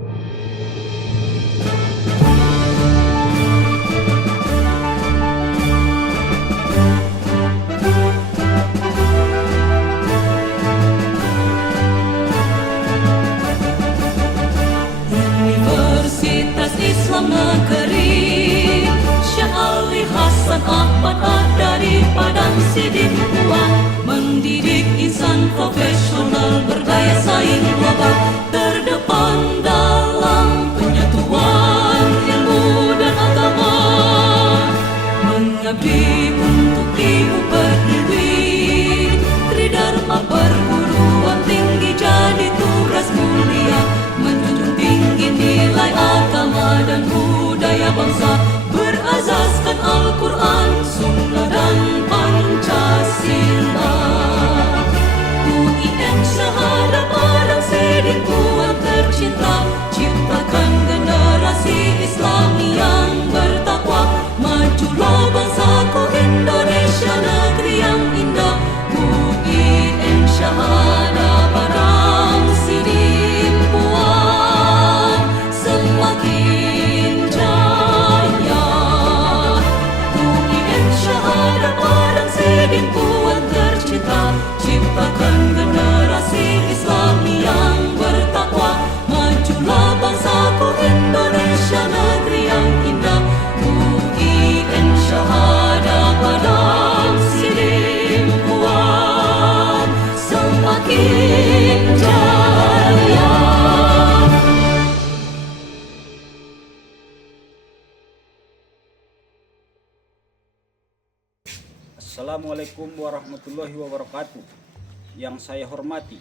Universitas Islam Negeri Syekh Ali Hasan Ahmad dari Padang Sidimpuan, mendidik insan profesional berdaya saing global, terdepan dalam penyatuan ilmu dan agama, mengabdi untuk ibu pertiwi, tridharma perguruan tinggi jadi tugas mulia, menjunjung tinggi nilai agama dan budaya bangsa, berazaskan Al-Quran, Sunnah dan Pancasila. UIN Syahada Padang Sidimpuan tercinta, ciptakan generasi Islami yang bertakwa, majulah bangsaku Indonesia negeri yang indah. UIN Syahada Padang Sidimpuan semakin jaya. UIN Syahada Padang Sidimpuan tercinta, ciptakan generasi Islami yang bertakwa, majulah bangsaku Indonesia negeri yang indah. UIN Syahada Padang Sidimpuan semakin jaya. Assalamualaikum warahmatullahi wabarakatuh. Yang saya hormati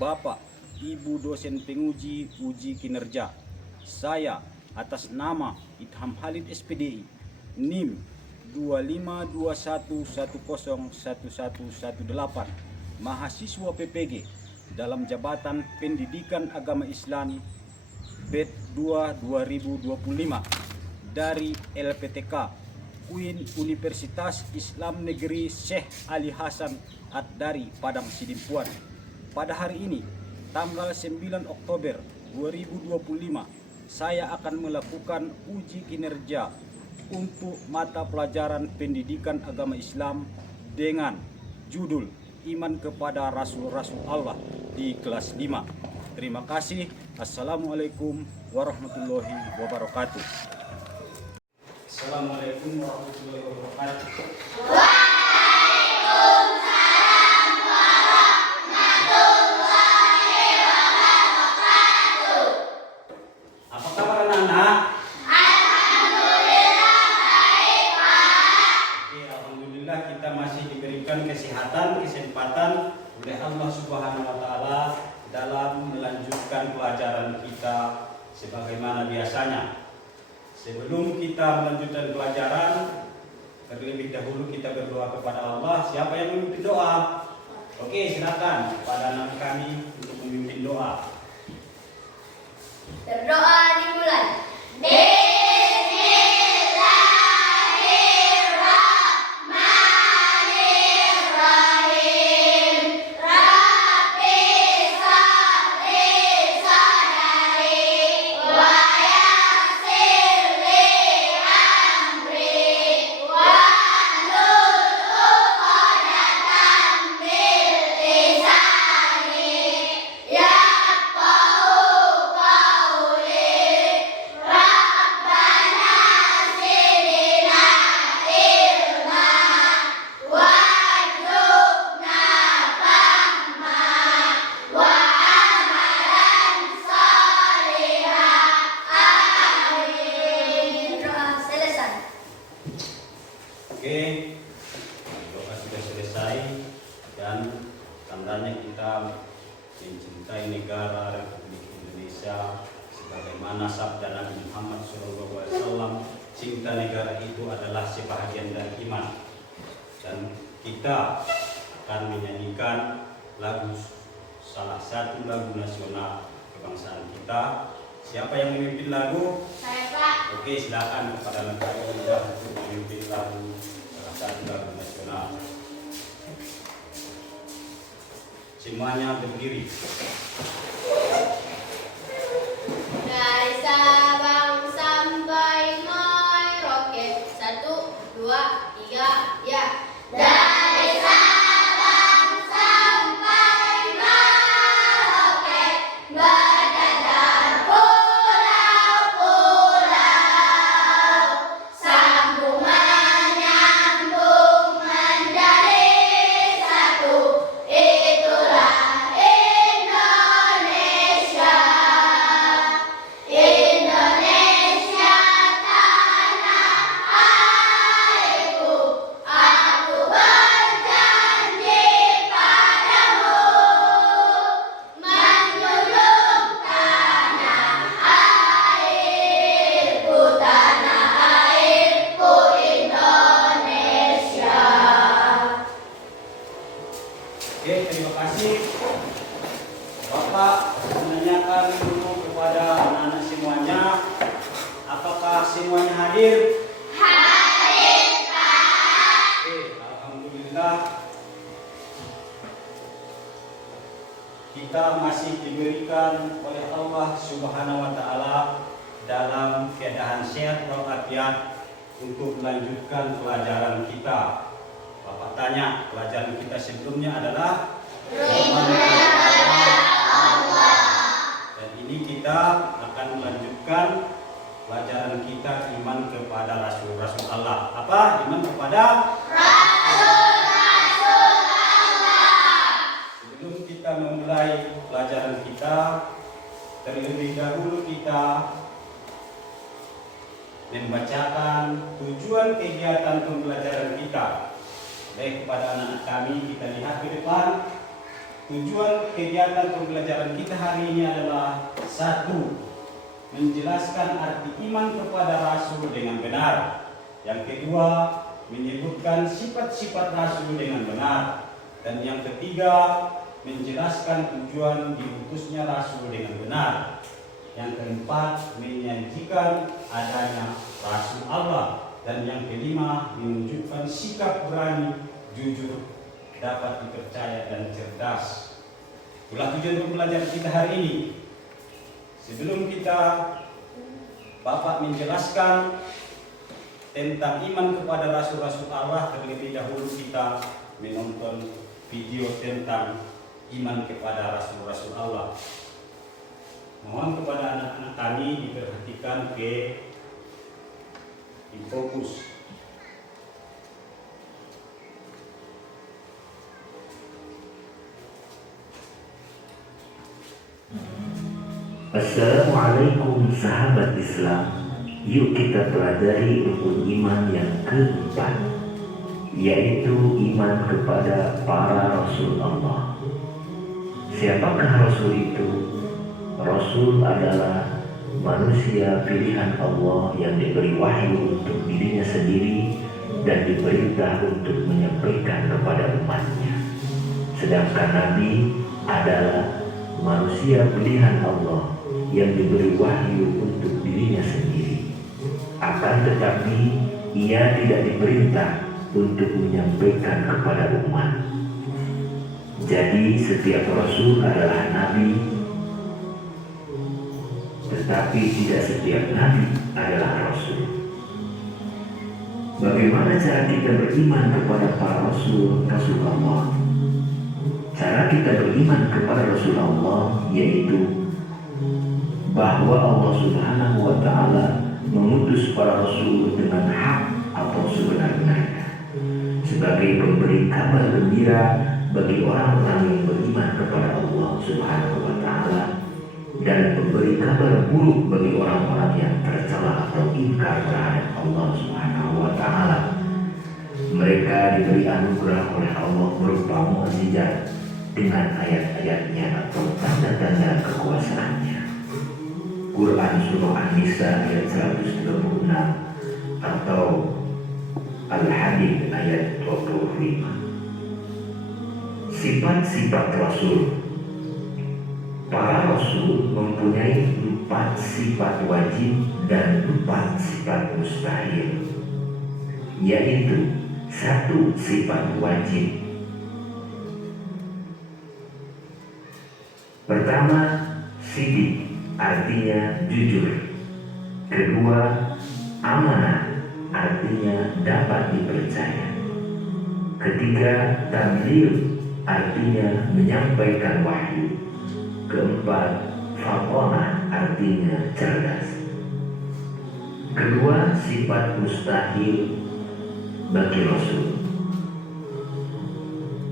Bapak Ibu dosen penguji uji kinerja, saya atas nama Itham Halid SPDI NIM 2521101118, mahasiswa PPG dalam jabatan Pendidikan Agama Islam BED 2 2025 dari LPTK UIN Universitas Islam Negeri Syekh Ali Hasan dari Padang Sidimpuan. Pada hari ini, tanggal 9 Oktober 2025, saya akan melakukan uji kinerja untuk mata pelajaran Pendidikan Agama Islam dengan judul Iman kepada Rasul-Rasul Allah di kelas 5. Terima kasih. Assalamualaikum warahmatullahi wabarakatuh. Assalamualaikum warahmatullahi wabarakatuh. Waalaikumsalam warahmatullahi wabarakatuh. Apa kabar anak-anak? Alhamdulillah baik, Pak. Oke, alhamdulillah kita masih diberikan kesempatan oleh Allah Subhanahu wa taala dalam melanjutkan pelajaran kita sebagaimana biasanya. Sebelum kita melanjutkan pelajaran, terlebih dahulu kita berdoa kepada Allah. Siapa yang memimpin doa? Oke, silakan kepada anak kami untuk memimpin doa. Berdoa dimulai. Bismillahirrahmanirrahim. Rabbi sholli sadari wa yassir li amri wahlul 'uqdatam min lisani yafqahu qawli. Rabbana zidna ilma warzuqna fahma wa amalan sholihan. Amin. Doa selesai. Oke, doa sudah selesai dan tandanya kita mencintai negara Republik Indonesia sebagaimana sabda Nabi Muhammad SAW, cinta negara itu adalah sebahagian dari iman. Dan kita akan menyanyikan salah satu lagu nasional kebangsaan kita. Siapa yang memimpin lagu? Saya, Pak. Oke, silakan kepada negara kita untuk memimpin lagu salah satu lagu nasional. Semuanya berdiri. Dari Sabang sampai Merauke. 1, 2, 3, ya. Dari Sabang sampai Merauke, berjajar pulau-pulau, sambung menyambung menjadi satu. Itulah Indonesia. Indonesia tanah airku, aku berjanji padamu, menjunjung tanah airku Indonesia. Oke, terima kasih. Bapak menanyakan dulu kepada anak-anak semuanya, apakah semuanya hadir? Hadir, Pak. Oke, alhamdulillah. Kita masih diberikan oleh Allah Subhanahu wa taala dalam keadaan sehat walafiat untuk melanjutkan pelajaran kita. Bapak tanya, pelajaran kita sebelumnya adalah iman kepada Allah. Dan ini kita akan melanjutkan pelajaran kita iman kepada Rasul-Rasul Allah. Apa? Iman kepada Rasul-Rasul Allah. Sebelum kita memulai pelajaran kita, terlebih dahulu kita membacakan tujuan kegiatan pembelajaran kita. Baik, kepada anak-anak kami, kita lihat ke depan. Tujuan kegiatan pembelajaran kita hari ini adalah 1. Menjelaskan arti iman kepada Rasul dengan benar. Yang kedua, menyebutkan sifat-sifat Rasul dengan benar. Dan yang ketiga, menjelaskan tujuan diutusnya Rasul dengan benar. Yang keempat, menyajikan adanya Rasul Allah. Dan yang kelima, menunjukkan sikap berani, jujur, dapat dipercaya dan cerdas. Itulah tujuan pembelajaran kita hari ini. Sebelum Bapak menjelaskan tentang iman kepada Rasul-Rasul Allah, terlebih dahulu kita menonton video tentang iman kepada Rasul-Rasul Allah. Mohon kepada anak-anak kami diperhatikan fokus. Assalamualaikum sahabat Islam. Yuk kita pelajari rukun iman yang keempat, yaitu iman kepada para Rasul Allah. Siapakah Rasul itu? Rasul adalah manusia pilihan Allah yang diberi wahyu untuk dirinya sendiri dan diperintah untuk menyampaikan kepada umatnya. Sedangkan Nabi adalah manusia pilihan Allah yang diberi wahyu untuk dirinya sendiri. Akan tetapi ia tidak diperintah untuk menyampaikan kepada umat. Jadi setiap Rasul adalah Nabi, tetapi tidak setiap Nabi adalah Rasul. Bagaimana cara kita beriman kepada para Rasul Allah? Cara kita beriman kepada Rasul Allah yaitu bahwa Allah Subhanahu wa ta'ala mengutus para Rasul dengan hak atau sebenar-benarnya sebagai pemberi kabar gembira bagi orang-orang yang beriman kepada Allah Subhanahu wa ta'ala dan pemberi kabar buruk bagi orang-orang yang tercela atau ingkar terhadap Allah Subhanahu wa ta'ala. Mereka diberi anugerah oleh Allah berupa mukjizat dengan ayat-ayatnya atau tanda-tanda kekuasaannya. Quran Surah An-Nisa ayat 136 atau Al-Hadid ayat 25. Sifat-sifat Rasul. Para Rasul mempunyai 4 sifat wajib dan 4 sifat mustahil, yaitu 1 sifat wajib. Pertama, sidik artinya jujur. Kedua, amanah artinya dapat dipercaya. Ketiga, tabligh artinya menyampaikan wahyu. Keempat, fatonah artinya cerdas. Kedua, sifat mustahil bagi Rasul.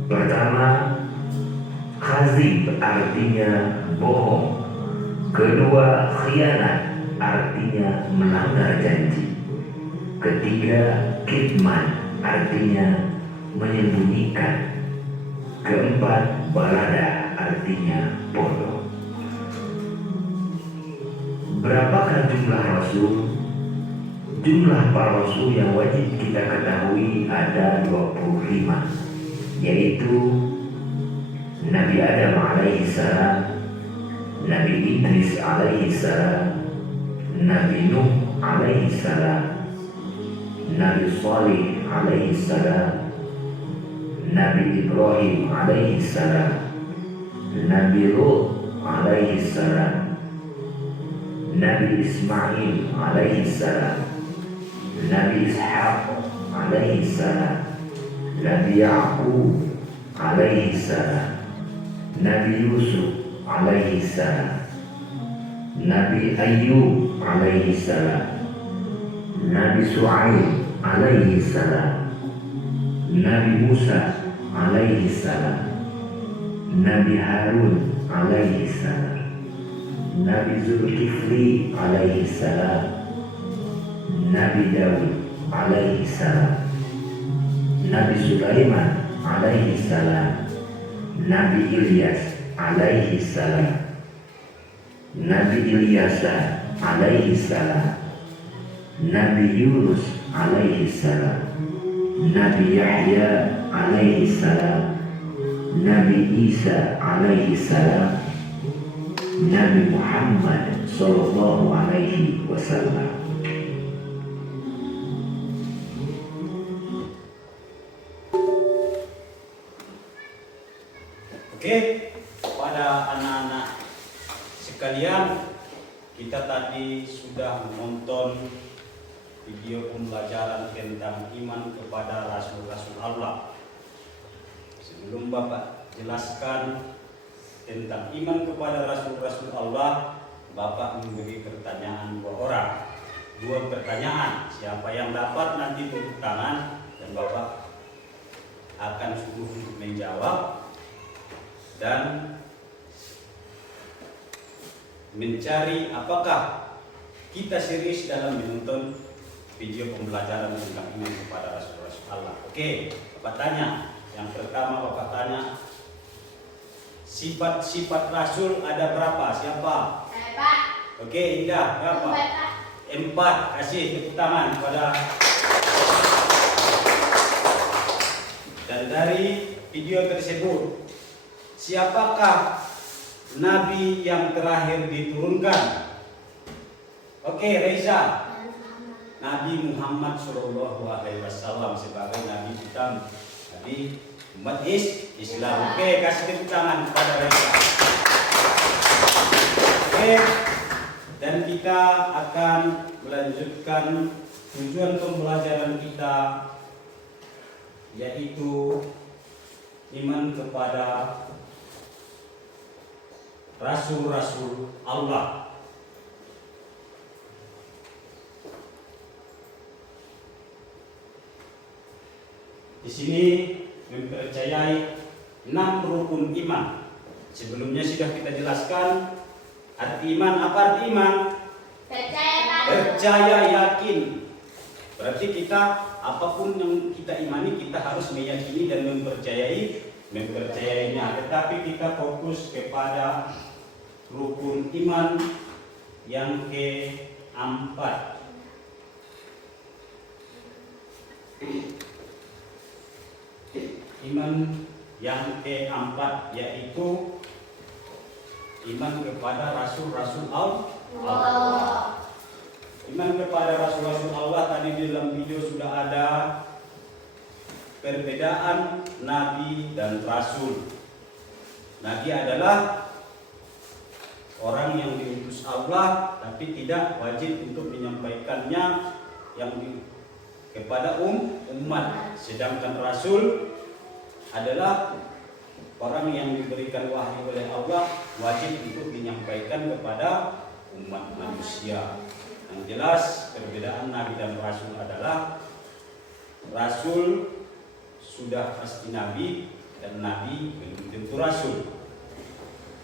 Pertama, kazib artinya bohong. Kedua, khianat artinya melanggar janji. Ketiga, kitman artinya menyembunyikan. Keempat, balada artinya bodoh. Berapakah jumlah Rasul? Jumlah para Rasul yang wajib kita ketahui ada 25, yaitu Nabi Adam alaihi salam, Nabi Idris alaihi salam, Nabi Nuh alaihi salam, Nabi Salih alaihi salam, Nabi Ibrahim alaihi salam, Nabi Lut alaihi salam, Nabi Ismail alaihi salam, Nabi Ishaq alaihi salam, Nabi Yaqub alaihi salam, Nabi Yusuf alaihi salam, Nabi Ayyub alaihi salam, Nabi Shu'aib alaihi salam, Nabi Musa alaihi salam, Nabi Harun alaihi salam, Nabi Zulkifli alaihi salam, Nabi Dawud alaihi salam, Nabi Sulaiman alaihi salam, Nabi Ilyas alaihi salam, Nabi Ilyasa alaihi salam, Nabi Yunus alaihi salam, Nabi Yahya alaihi salam, Nabi Isa alaihi salam, Nabi Muhammad sallallahu alaihi wasallam. Oke, pada anak-anak sekalian, kita tadi sudah menonton video pembelajaran tentang iman kepada Rasul-Rasul Allah. Sebelum Bapak jelaskan tentang iman kepada Rasul-Rasul Allah, Bapak memberi pertanyaan dua orang. Dua pertanyaan, siapa yang dapat nanti tepuk tangan dan Bapak akan suruh untuk menjawab dan mencari apakah kita serius dalam menonton video pembelajaran tentang iman kepada Rasul-Rasul Allah. Oke, Bapak tanya. Yang pertama Bapak tanya, sifat-sifat Rasul ada berapa? Siapa? Saya, Pak. Oke, Indah, berapa? 4. Kasih tepuk tangan kepada. Dan dari video tersebut, siapakah Nabi yang terakhir diturunkan? Oke, Reza. Nabi Muhammad SAW sebagai Nabi hitam, Nabi umat Islam. Oke, kasih tepuk tangan kepada Reza. Oke, dan kita akan melanjutkan tujuan pembelajaran kita, yaitu iman kepada Rasul-Rasul Allah. Di sini mempercayai 6 rukun iman. Sebelumnya sudah kita jelaskan arti iman. Apa arti iman? Percaya, Pak. Percaya, yakin. Berarti kita apapun yang kita imani kita harus meyakini dan mempercayainya. Tetapi kita fokus kepada rukun iman yang keempat. Iman yang keempat yaitu iman kepada Rasul-Rasul Allah. Iman kepada Rasul-Rasul Allah tadi di dalam video sudah ada perbedaan Nabi dan Rasul. Nabi adalah orang yang diutus Allah tapi tidak wajib untuk menyampaikannya kepada umat. Sedangkan Rasul adalah orang yang diberikan wahyu oleh Allah, wajib untuk menyampaikan kepada umat manusia. Yang jelas perbedaan Nabi dan Rasul adalah Rasul sudah pasti Nabi dan Nabi belum tentu Rasul.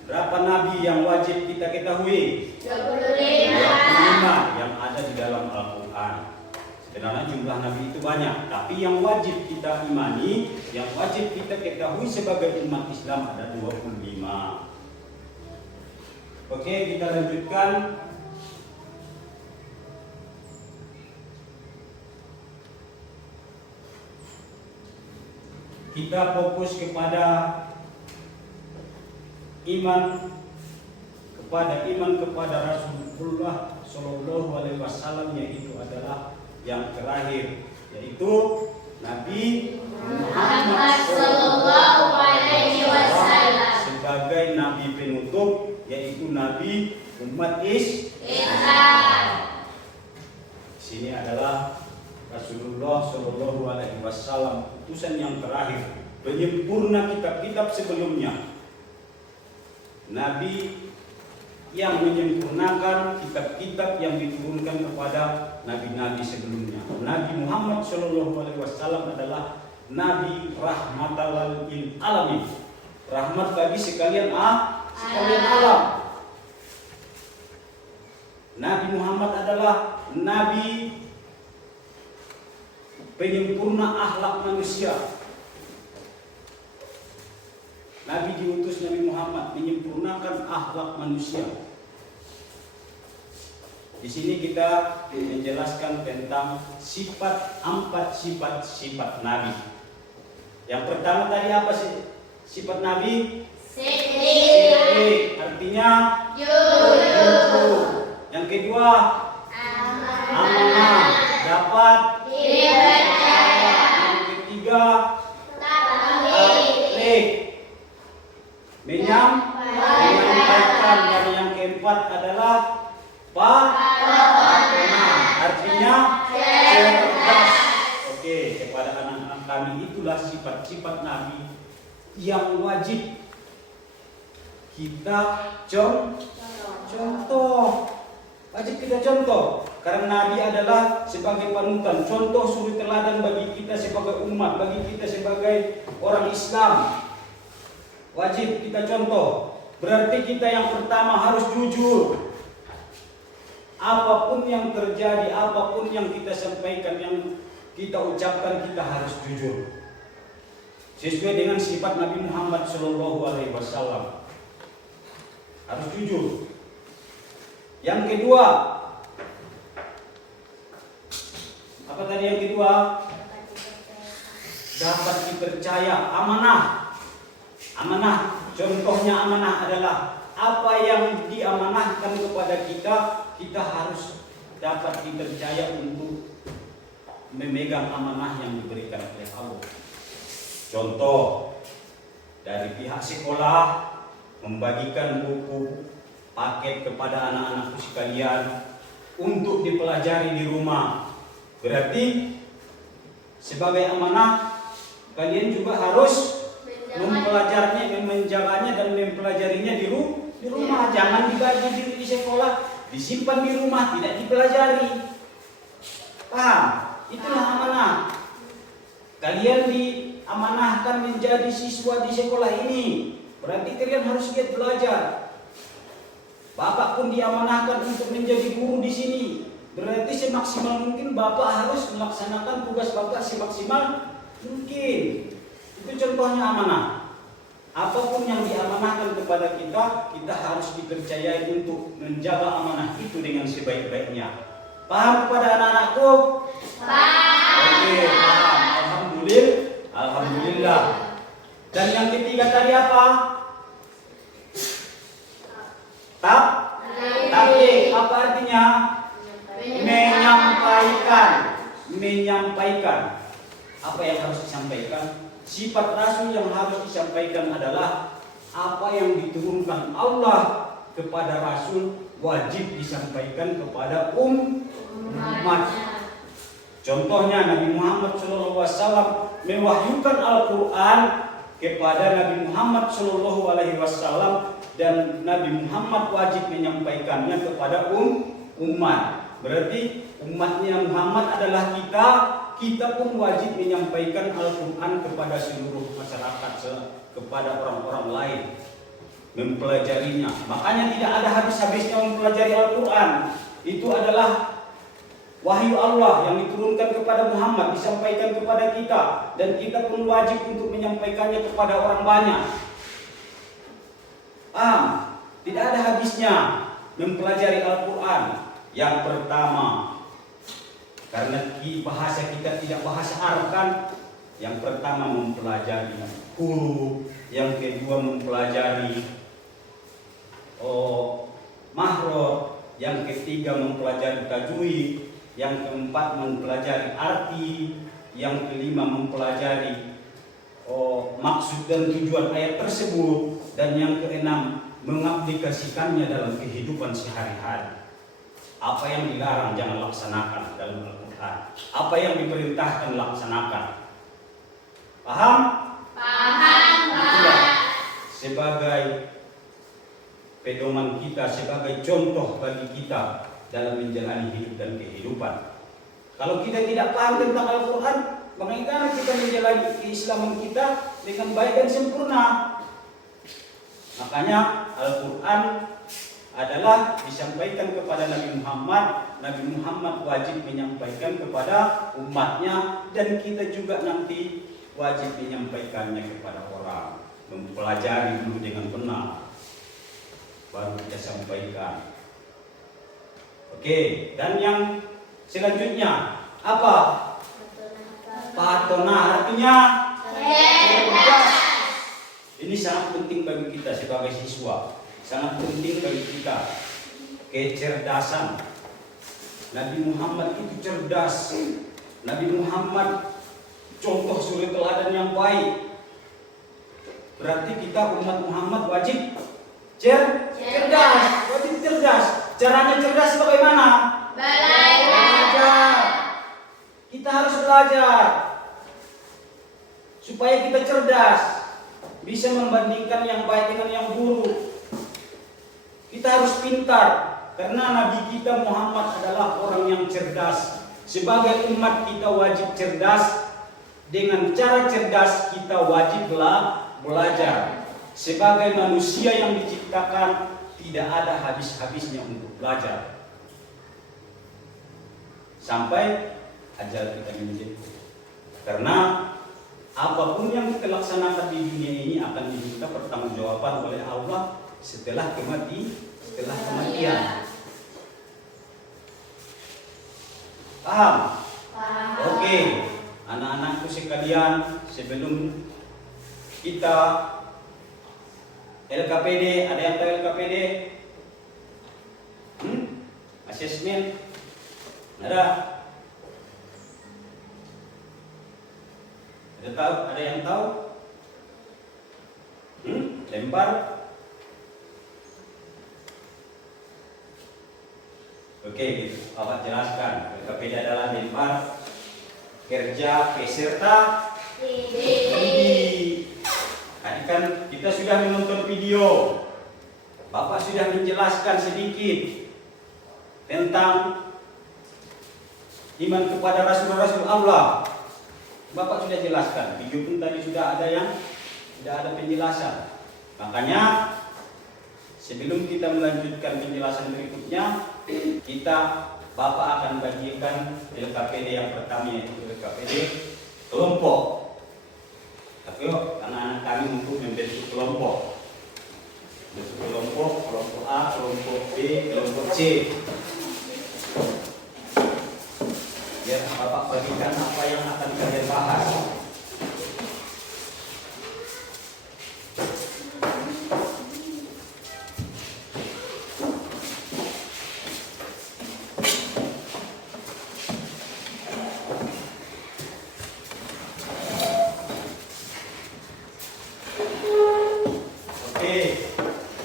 Berapa Nabi yang wajib kita ketahui? 25 yang ada di dalam Al-Quran. Sebenarnya jumlah Nabi itu banyak, tapi yang wajib kita imani, yang wajib kita ketahui sebagai umat Islam ada 25. Oke, kita lanjutkan. Kita fokus kepada iman kepada Rasulullah Shallallahu Alaihi Wasallam, yaitu adalah yang terakhir, yaitu Nabi Muhammad Shallallahu Alaihi Wasallam sebagai Nabi penutup, yaitu Nabi umat Islam. Sini adalah Rasulullah Shallallahu Alaihi Wasallam, utusan yang terakhir, penyempurna kitab-kitab sebelumnya. Nabi yang menyempurnakan kitab-kitab yang diturunkan kepada nabi-nabi sebelumnya. Nabi Muhammad Shallallahu Alaihi Wasallam adalah Nabi rahmatan lil alamin, rahmat bagi sekalian alam. Nabi Muhammad adalah Nabi penyempurna akhlak manusia. Nabi diutus Nabi Muhammad menyempurnakan akhlak manusia. Di sini kita menjelaskan tentang empat sifat Nabi. Yang pertama tadi apa sih sifat Nabi? Siddiq, artinya jujur. Yang kedua amanah, dapat dipercaya. Yang ketiga tabligh, menyampaikan. Dan yang keempat adalah artinya cerdas. Oke, kepada anak-anak kami itulah sifat-sifat Nabi yang wajib kita contoh. Wajib kita contoh, karena Nabi adalah sebagai panutan, contoh suri teladan bagi kita sebagai umat, bagi kita sebagai orang Islam. Wajib kita contoh. Berarti kita yang pertama harus jujur. Apapun yang terjadi, apapun yang kita sampaikan, yang kita ucapkan, kita harus jujur. Sesuai dengan sifat Nabi Muhammad Shallallahu Alaihi Wasallam, harus jujur. Yang kedua, apa tadi yang kedua? Dapat dipercaya, amanah. Amanah, contohnya amanah adalah apa yang diamanahkan kepada kita, kita harus dapat dipercaya untuk memegang amanah yang diberikan oleh Allah. Contoh, dari pihak sekolah membagikan buku paket kepada anak-anakku sekalian untuk dipelajari di rumah. Berarti sebagai amanah kalian juga harus mempelajarinya, menjaganya dan mempelajarinya di rumah. Jangan dibagi di sekolah, disimpan di rumah, tidak dipelajari. Paham? Itulah amanah. Kalian diamanahkan menjadi siswa di sekolah ini, berarti kalian harus giat belajar. Bapak pun diamanahkan untuk menjadi guru di sini. Berarti semaksimal mungkin Bapak harus melaksanakan tugas Bapak semaksimal mungkin. Itu contohnya amanah. Apapun yang diamanahkan kepada kita, kita harus dipercayai untuk menjaga amanah itu dengan sebaik-baiknya. Paham kepada anak-anakku? Paham. Oke, paham. Alhamdulillah. Dan yang ketiga tadi apa? Tabligh. Apa artinya? Menyampaikan. Apa yang harus disampaikan? Sifat Rasul yang harus disampaikan adalah apa yang diturunkan Allah kepada Rasul wajib disampaikan kepada umat. Contohnya Nabi Muhammad SAW mewahyukan Al-Quran kepada Nabi Muhammad SAW dan Nabi Muhammad wajib menyampaikannya kepada umat. Berarti umatnya Muhammad adalah kita pun wajib menyampaikan Al-Quran kepada seluruh masyarakat, kepada orang-orang lain, mempelajarinya. Makanya tidak ada habis-habisnya mempelajari Al-Quran. Itu adalah wahyu Allah yang diturunkan kepada Muhammad, disampaikan kepada kita, dan kita pun wajib untuk menyampaikannya kepada orang banyak. Tidak ada habisnya mempelajari Al-Quran. Yang pertama, karena bahasa kita tidak bahasa Arab kan, yang pertama mempelajari huruf, yang kedua mempelajari mahraj, yang ketiga mempelajari tajwid, yang keempat mempelajari arti, yang kelima mempelajari maksud dan tujuan ayat tersebut, dan yang keenam mengaplikasikannya dalam kehidupan sehari-hari. Apa yang dilarang jangan laksanakan dalam Al-Quran, apa yang diperintahkan laksanakan. Paham? Paham, Pak. Sebagai pedoman kita, sebagai contoh bagi kita dalam menjalani hidup dan kehidupan. Kalau kita tidak paham tentang Al-Quran, bagaimana kita menjalani keislaman kita dengan baik dan sempurna? Makanya Al-Quran adalah disampaikan kepada Nabi Muhammad. Nabi Muhammad wajib menyampaikan kepada umatnya, dan kita juga nanti wajib menyampaikannya kepada orang. Mempelajari dulu dengan benar, baru kita sampaikan. Oke, dan yang selanjutnya apa? Patona artinya cerdas. Ini sangat penting bagi kita sebagai siswa, sangat penting bagi kita. Kecerdasan. Nabi Muhammad itu cerdas. Nabi Muhammad contoh suri teladan yang baik. Berarti kita umat Muhammad wajib cerdas, wajib cerdas. Caranya cerdas bagaimana? Belajar. Kita harus belajar supaya kita cerdas, bisa membandingkan yang baik dengan yang buruk. Kita harus pintar, karena Nabi kita Muhammad adalah orang yang cerdas. Sebagai umat kita wajib cerdas. Dengan cara cerdas kita wajib belajar. Sebagai manusia yang diciptakan, tidak ada habis-habisnya untuk belajar sampai ajal kita menjemput. Karena apapun yang kita laksanakan di dunia ini akan diminta pertanggungjawaban oleh Allah setelah kematian. Paham? Oke, anak-anakku sekalian, sebelum kita LKPD, ada yang tahu LKPD? Asesmen? Ada? Ada yang tahu? Lempar? Oke, gitu. Bapak jelaskan. LKPD adalah lempar, kerja, peserta, didik. Tadi kan kita sudah menonton video. Bapak sudah menjelaskan sedikit tentang iman kepada Rasul-Rasul Allah. Bapak sudah jelaskan. Video pun tadi sudah ada penjelasan. Makanya sebelum kita melanjutkan penjelasan berikutnya, Bapak akan bagikan LKPD yang pertama, yaitu LKPD kelompok. Tapi anak-anak kami untuk membentuk kelompok. Bentuk kelompok A, kelompok B, kelompok C. Biar Bapak bagikan apa yang akan kalian bahas.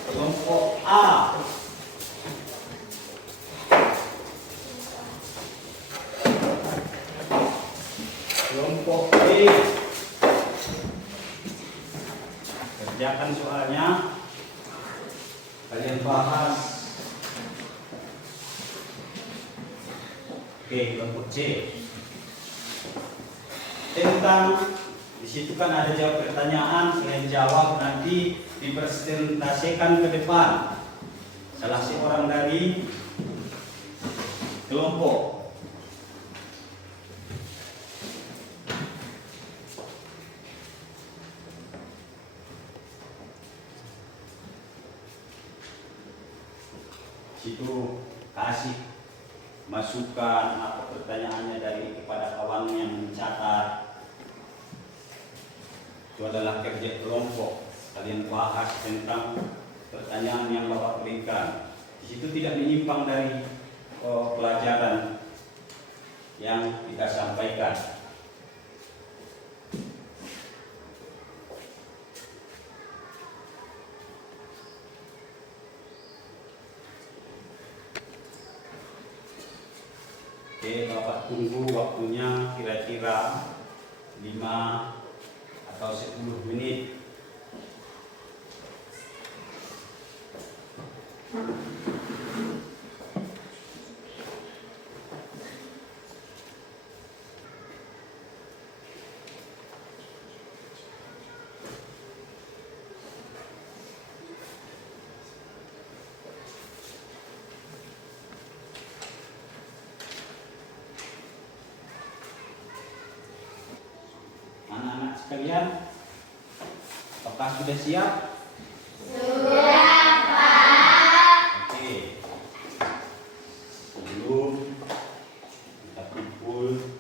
Kelompok A. kelompok B. Kerjakan soalnya. Kalian bahas. Oke, kelompok C. Tentang di situ kan ada jawab pertanyaan, selain jawab nanti dipresentasikan ke depan salah seorang dari kelompok. Situ kasih masukan apa pertanyaannya dari kepada kawan yang mencatat. Itu adalah kerja kelompok. Kalian bahas tentang pertanyaan yang Bapak berikan. Di situ tidak menyimpang dari pelajaran yang kita sampaikan. Oke, Bapak tunggu waktunya kira-kira 5 atau 10 menit. Anak-anak sekalian, apakah sudah siap? Sudah, Pak. Oke. Sebelum kita kumpul,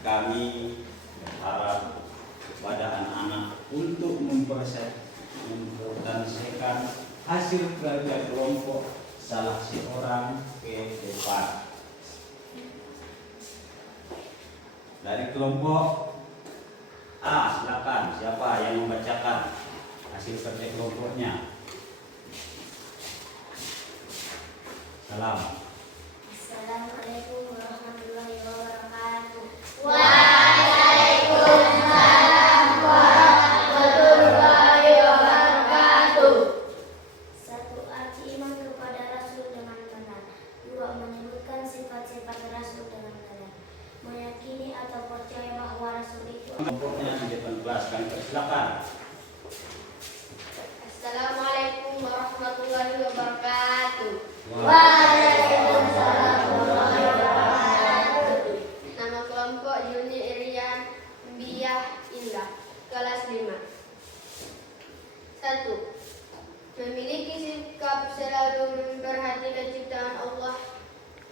kami berharap kepada anak-anak untuk mempresentasikan hasil kerja kelompok salah seorang ke depan. Dari kelompok A, silakan. Siapa yang membacakan hasil kerja kelompoknya? Salam. Assalamualaikum warahmatullahi wabarakatuh. Waalaikumsalam warahmatullahi wabarakatuh. 1. Arti iman kepada Rasul dengan benar. 2. Menyebutkan sifat-sifat Rasul dengan benar. Meyakini atau percaya bahwa Rasul itu Kelompoknya di depan kelas, kami persilakan. Assalamualaikum warahmatullahi wabarakatuh. Waalaikumsalam warahmatullahi wabarakatuh. Nama kelompok Yuni Irian Biyah Indah, kelas 5. 1. Memiliki sikap selalu memperhatikan ciptaan Allah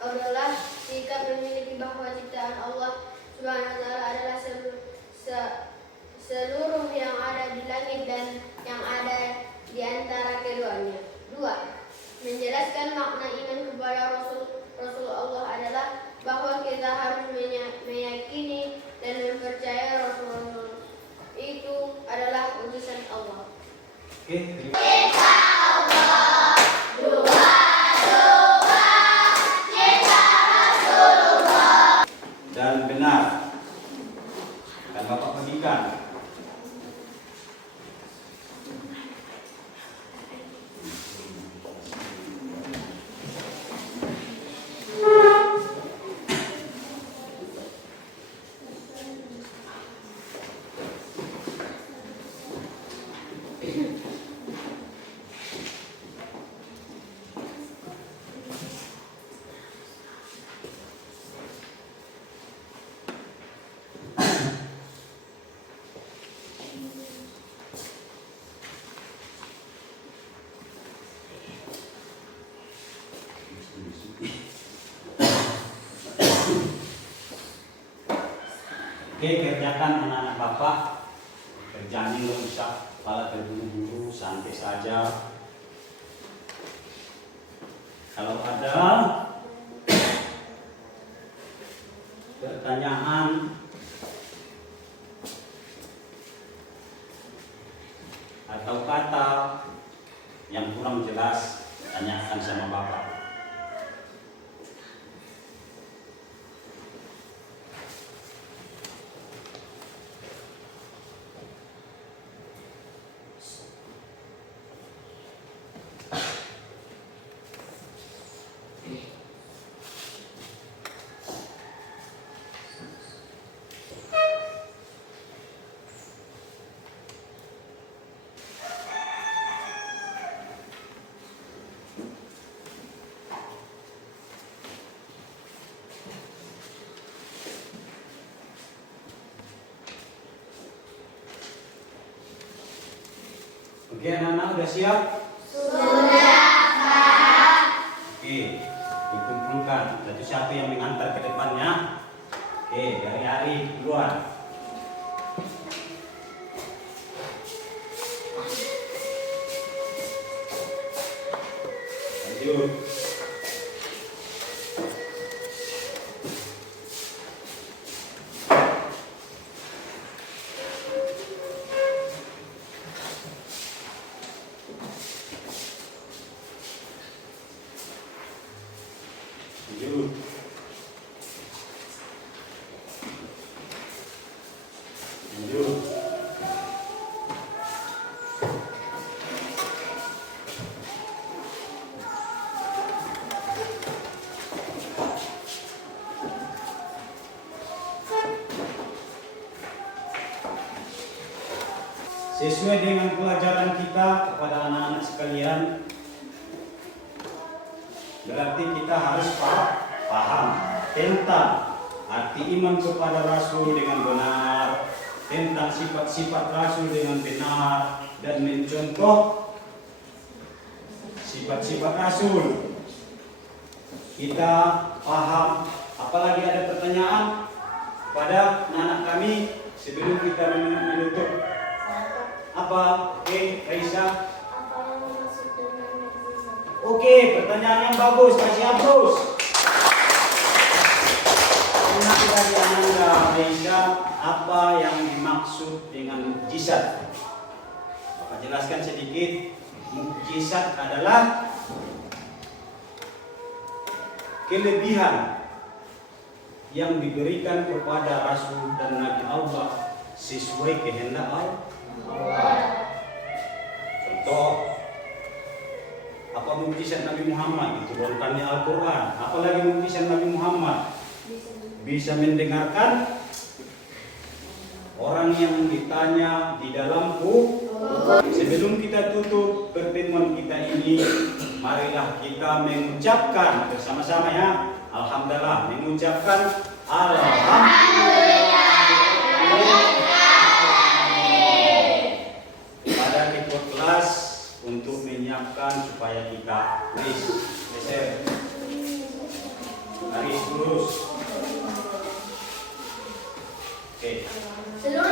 adalah sikap memiliki bahwa ciptaan Allah Subhanahu wa taala adalah seluruh yang ada di langit dan yang ada di antara keduanya. 2. Menjelaskan makna iman kepada Rasul Allah adalah bahwa kita harus meyakini dan mempercayai Rasul itu adalah utusan Allah. Oke. Dan benar. Dan Bapak bagikan. Oke, kerjakan anak-anak Bapak. Kerjaan ini nggak usah kepala terburu-buru, santai saja. Kalau ada pertanyaan atau kata yang kurang jelas, tanyakan sama Bapak. Oke, anak-anak udah siap? Sudah, Pak. Oke, dikumpulkan. Jadi siapa yang mengantar ke depannya? Oke, dari Ari duluan. Lanjut. Lanjut. Lanjut. Sesuai dengan pelajaran kita kepada anak-anak sekalian, berarti kita harus paham tentang arti iman kepada Rasul dengan benar, tentang sifat-sifat Rasul dengan benar, dan mencontoh sifat-sifat Rasul. Kita paham, apalagi ada pertanyaan pada anak kami sebelum kita menutup. Apa? Oke, Raisa. Apa yang dimaksud dengan mukjizat? Oke, pertanyaan yang bagus, kasih hapus. Enak dari Anda, Raisa, apa yang dimaksud dengan mukjizat? Bapak jelaskan sedikit. Mukjizat adalah kelebihan yang diberikan kepada Rasul dan Nabi Allah sesuai kehendak Allah. Contoh, apa mukjizat Nabi Muhammad? Diturunkannya Al-Quran. Apalagi mukjizat Nabi Muhammad? Bisa mendengarkan orang yang ditanya di dalam kubur. Sebelum kita tutup pertemuan kita ini, marilah kita mengucapkan bersama-sama ya. Alhamdulillah, mengucapkan Alhamdulillah. Pada ketua kelas untuk menyiapkan supaya kita geser garis lurus. Oke. Seluruh